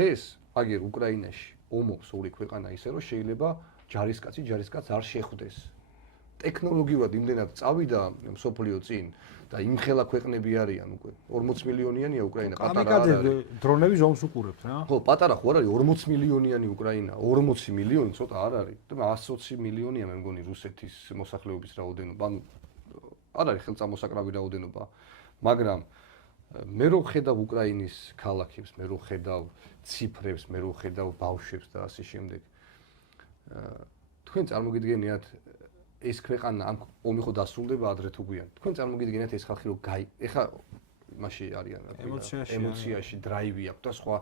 დღეს აგერ უკრაინაში ომობს ორი ქვეყანა ისე რომ შეიძლება ჯარისკაც არ შეხვდეს. ტექნოლოგიურად იმდენად წავიდა მსოფლიო წინ და იმხელა ქვეყნები არიან უკვე 40 მილიონიანია უკრაინა პატარა არ არის. დრონების ომს უყურებთ რა? ხო, პატარა ხო არ არის 40 მილიონიანი უკრაინა, 40 მილიონი ცოტა არ არის. და 120 მილიონია მე მგონი რუსეთის მოსახლეობის რაოდენობა. ანუ არ არის ხელწამოსაკრავი რაოდენობა, მაგრამ მე რო ხედავ უკრაინის ქალაქებს, მე რო ხედავ ციფრებს, მე რო ხედავ ბავშვებს და ასე შემდეგ. თქვენ წარმოგიდგენიათ ეს ქვეყანა ამ ომი ხო დასრულდება ადრე თუ გვიან. თქვენ წარმოგიდგენიათ ეს ხალხი რომ ეხა მასში არიან ემოციაში დრაივი აქვს და სხვა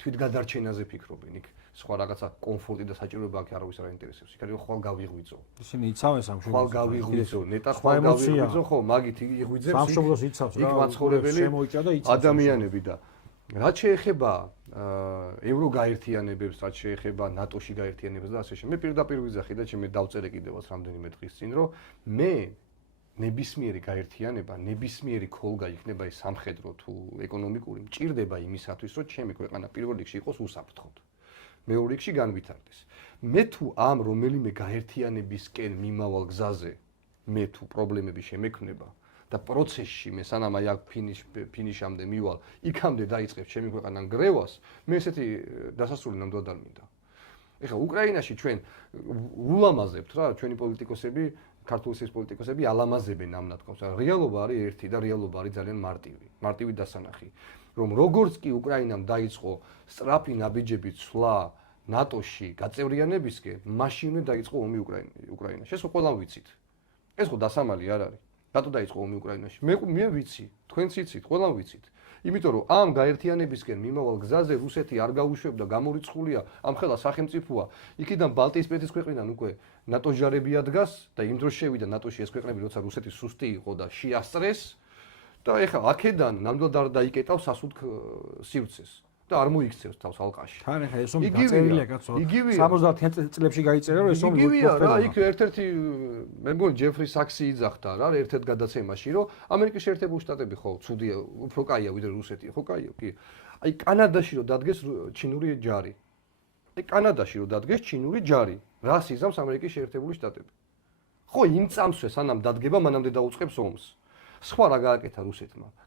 თვითგადარჩენაზე ფიქრობენ იქ. სხვა რაღაცა კომფორტი და საჭიროება აქ არავის არ აინტერესებს. იქ არის ხვალ გავიღვიძო. ისინი იცავენ სამშობლოს. ხვალ გავიღვიძო, ნეტა ხვალ გავიღვიძო, ხო, მაგით იღვიძებს სამშობლოს იცავს რა. იქ მაცხოვრებელი ადამიანები და რაც შეეხება ევრო გაერთიანებებს, რაც შეეხება ნატოში გაერთიანებებს და ასე შემდეგ. მე პირდაპირ ვიძახი და ჩემი დავწერე კიდევაც რამდენიმე დღის წინ, რომ მე ნებისმიერი გაერთიანება, ნებისმიერი ქოლგა იქნება ის სამხედრო თუ ეკონომიკური, მჭირდება იმისათვის, რომ ჩემი ქვეყანა პირველ რიგში იყოს უსაფრთხოდ. მეორე რიგში განვითარდეს. მე თუ ამ რომელიმე გაერთიანებისკენ მიმავალ გზაზე მე თუ პრობლემები შემექმნება და პროცესში მე სანამ აი აქ ფინიშამდე მივალ, იქამდე დაიწყებს ჩემი ქვეყანა ნგრევას, მე ესეთი დასასრული ნამდვილად არ მინდა. ეხლა უკრაინაში ჩვენ ულამაზებთ რა, ჩვენი პოლიტიკოსები, ქართული სიის პოლიტიკოსები ალამაზებენ ამ ნათქვამს. რეალობა არის ერთი და რეალობა არის ძალიან მარტივი დასანახი. რომ როგორც კი უკრაინამ დაიწყო სწრაფი ნაბიჯები ცვლა ნატოში გაწევრიანებისკენ, მაშინვე დაიწყო ომი უკრაინაში. ეს ყველამ ვიცით. ეს ხო დასამალი არ არის. რატო დაიწყო ომი უკრაინაში? მე ვიცი, თქვენც იცით, ყველამ ვიცით. იმიტომ რომ ამ გაერთიანებისკენ მიმავალ გზაზე რუსეთი არ გაუშვებდა, გამორიცხულია, ამხელა სახელმწიფოა. იქიდან ბალტიისპირეთის ქვეყნიდან უკვე ნატოს ჯარები ადგას და იმ დროს შევიდა ნატოში ეს ქვეყნები, როცა რუსეთი სუსტი იყო და შეასწრეს. და ეხლა აქედან ნამდვილად არ დაიკეტავს სასუდ სივრცეს და არ მოიქცევს თავს ალყაში. თან ეხლა ეს ომი დაწერილია კაცო. 70 წლებში გაიწერა რომ ეს ომი იგივეა რა, იქ ერთ-ერთი მე მგონი ჯეფრი საქსი იძახდა რა ერთ-ერთ გადაცემაში რომ ამერიკის შეერთებული შტატები ხო ცუდია, უფრო კაია ვიდრე რუსეთი. ხო კაია, კი. აი კანადაში რომ დადგეს ჩინური ჯარი. აი კანადაში რომ დადგეს ჩინური ჯარი, რას იზამს ამერიკის შეერთებული შტატები? ხო იმ წამსვე სანამ დადგება, მანამდე დაუწყებს ომს. სხვა რა გააკეთა რუსეთმა?